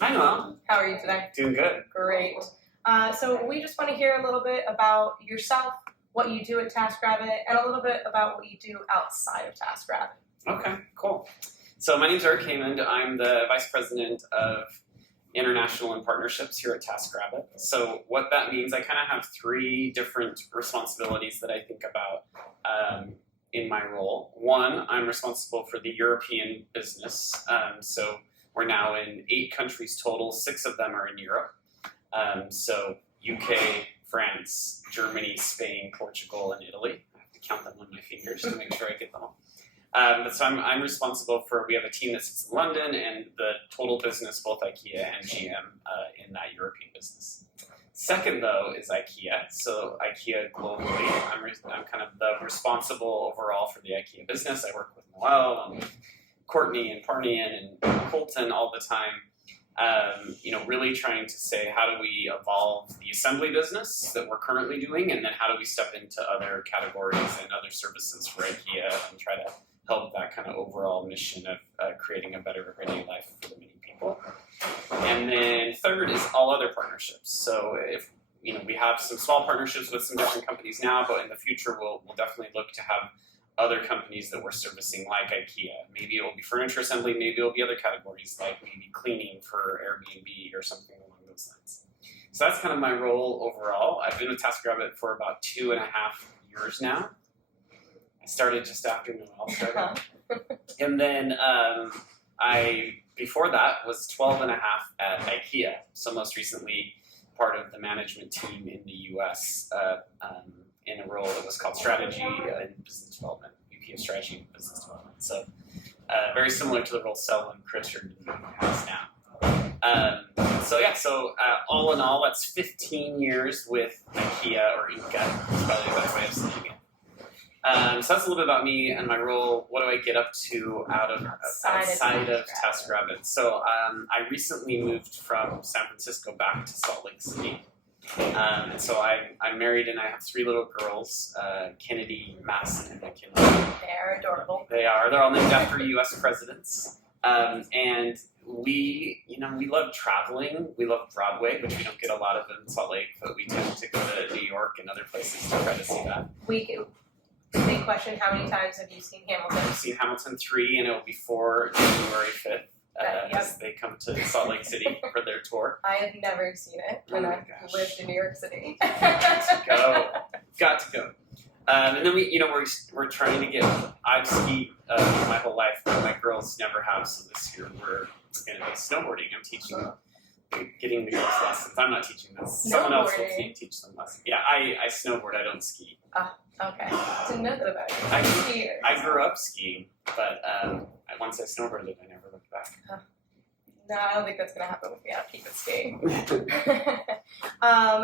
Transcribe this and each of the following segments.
Hi, Noel. How are you today? Doing good. Great. So we just want to hear a little bit about yourself, what you do at TaskRabbit, and a little bit about what you do outside of TaskRabbit. Okay, cool. So my name's Eric Haymond. I'm the Vice President of International and Partnerships here at TaskRabbit. So what that means, I kind of have three different responsibilities that I think about in my role. One, I'm responsible for the European business. So we're now in 8 countries total. 6 of them are in Europe. So UK, France, Germany, Spain, Portugal, and Italy. I have to count them on my fingers to make sure I get them all. But so I'm responsible for, we have a team that sits in London and the total business, both IKEA and GM in that European business. Second, though, is IKEA. So IKEA globally, I'm kind of the responsible overall for the IKEA business. I work with Noel and Courtney and Parnian and Colton all the time. Really trying to say, how do we evolve the assembly business that we're currently doing, and then how do we step into other categories and other services for IKEA and try to help that kind of overall mission of creating a better everyday life for the many people. And then third is all other partnerships. So if we have some small partnerships with some different companies now, but in the future we'll definitely look to have other companies that we're servicing like IKEA. Maybe it will be furniture assembly, maybe it will be other categories like maybe cleaning for Airbnb or something along those lines. So that's kind of my role overall. I've been with TaskRabbit for about 2.5 years now. I started just after Noel started. And then before that was 12.5 at IKEA. So most recently part of the management team in the US in a role that was called Strategy and Business Development, VP of Strategy and Business Development. So very similar to the role Selwyn Pritchard has now. So all in all, that's 15 years with IKEA or Ingka. That's probably a better way of saying it. So that's a little bit about me and my role. What do I get up to outside of TaskRabbit? So I recently moved from San Francisco back to Salt Lake City. And so I'm married and I have 3 little girls, Kennedy, Madison, and McKinley. They're adorable. They are. They're all named after U.S. presidents. And we love traveling. We love Broadway, which we don't get a lot of in Salt Lake, but we tend to go to New York and other places to try to see that. Big question, how many times have you seen Hamilton? I've seen Hamilton 3, and it will be 4 January 5th. As they come to Salt Lake City for their tour. I have never seen it, and I've lived in New York City. Got to go. And then we're trying to get. I've skied my whole life, but my girls never have. So this year we're going to be snowboarding. I'm getting the girls lessons. I'm not teaching them. Someone else will teach them lessons. Yeah, I snowboard. I don't ski. Okay. Didn't know that about you. I grew up skiing, but once I snowboarded, I never looked back. No, I don't think that's going to happen with me. I'll keep it skiing.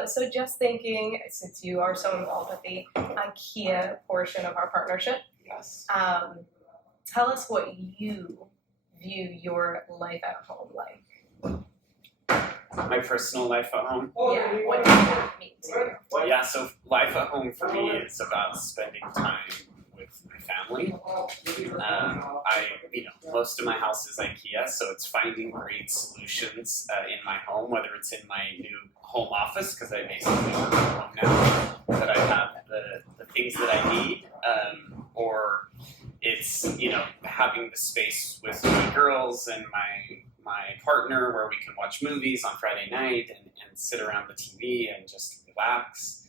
So just thinking, since you are so involved with the IKEA portion of our partnership, yes. Tell us what you view your life at home like. My personal life at home? Yeah, what does that mean to you? Yeah, so life at home for me is about spending time with my family. Most of my house is IKEA, so it's finding great solutions in my home, whether it's in my new home office, because I basically work from home now, that I have the things that I need, or it's, having the space with my girls and my partner where we can watch movies on Friday night and sit around the TV and just relax.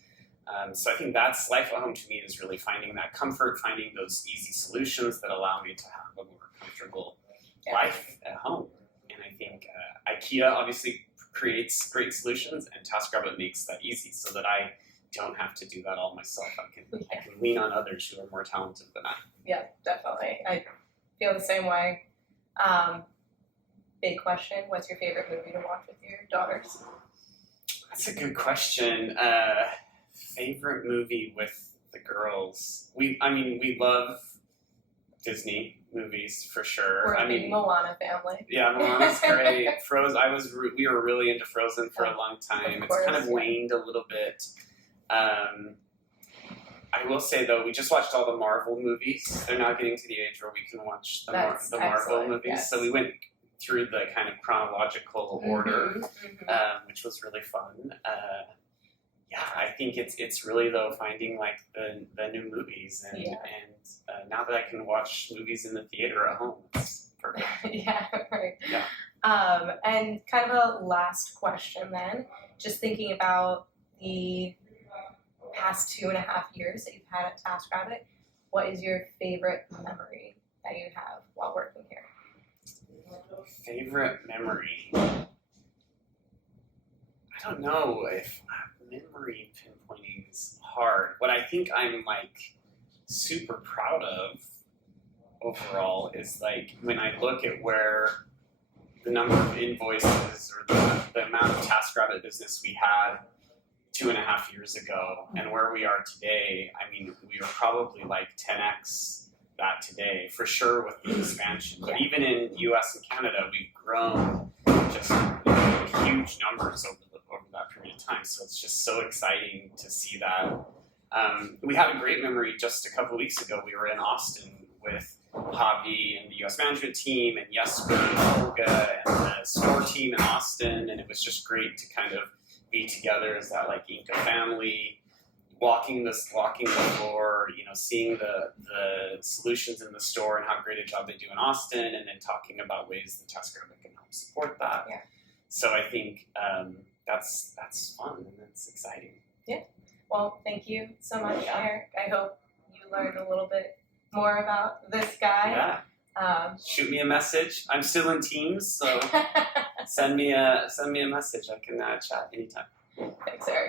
So I think that's life at home to me, is really finding that comfort, finding those easy solutions that allow me to have a more comfortable life at home. And I think IKEA obviously creates great solutions, and TaskRabbit makes that easy so that I don't have to do that all myself. I can lean on others who are more talented than I. Yeah, definitely. I feel the same way. Big question, what's your favorite movie to watch with your daughters? That's a good question. Favorite movie with the girls? We love Disney movies for sure. We're a big Moana family. Yeah, Moana's great. Frozen. We were really into Frozen for a long time. It's kind of waned a little bit. I will say though, we just watched all the Marvel movies. They're now getting to the age where we can watch the Marvel movies. Yes. So we went through the kind of chronological order, which was really fun. Yeah, I think it's really though finding like the new movies and now that I can watch movies in the theater at home, it's perfect. Yeah, right. Yeah. And kind of a last question then, just thinking about the past 2.5 years that you've had at TaskRabbit, what is your favorite memory that you have while working here? Favorite memory? I don't know if memory pinpointing is hard. What I think I'm like super proud of overall is like when I look at where the number of invoices or the amount of TaskRabbit business we had 2.5 years ago and where we are today. I mean, we are probably like 10x that today for sure with the expansion. But even in US and Canada, we've grown just huge numbers over that period of time. So it's just so exciting to see that. We had a great memory just a couple of weeks ago. We were in Austin with Javi and the US management team and Jesper and Olga and the store team in Austin. And it was just great to kind of be together as that like Ingka family, walking the floor, you know, seeing the solutions in the store and how great a job they do in Austin, and then talking about ways that TaskRabbit can help support that. Yeah. So I think that's fun and that's exciting. Yeah. Well, thank you so much, Eric. I hope you learned a little bit more about this guy. Yeah. Shoot me a message. I'm still in Teams, so send me a message. I can chat anytime. Thanks, Eric.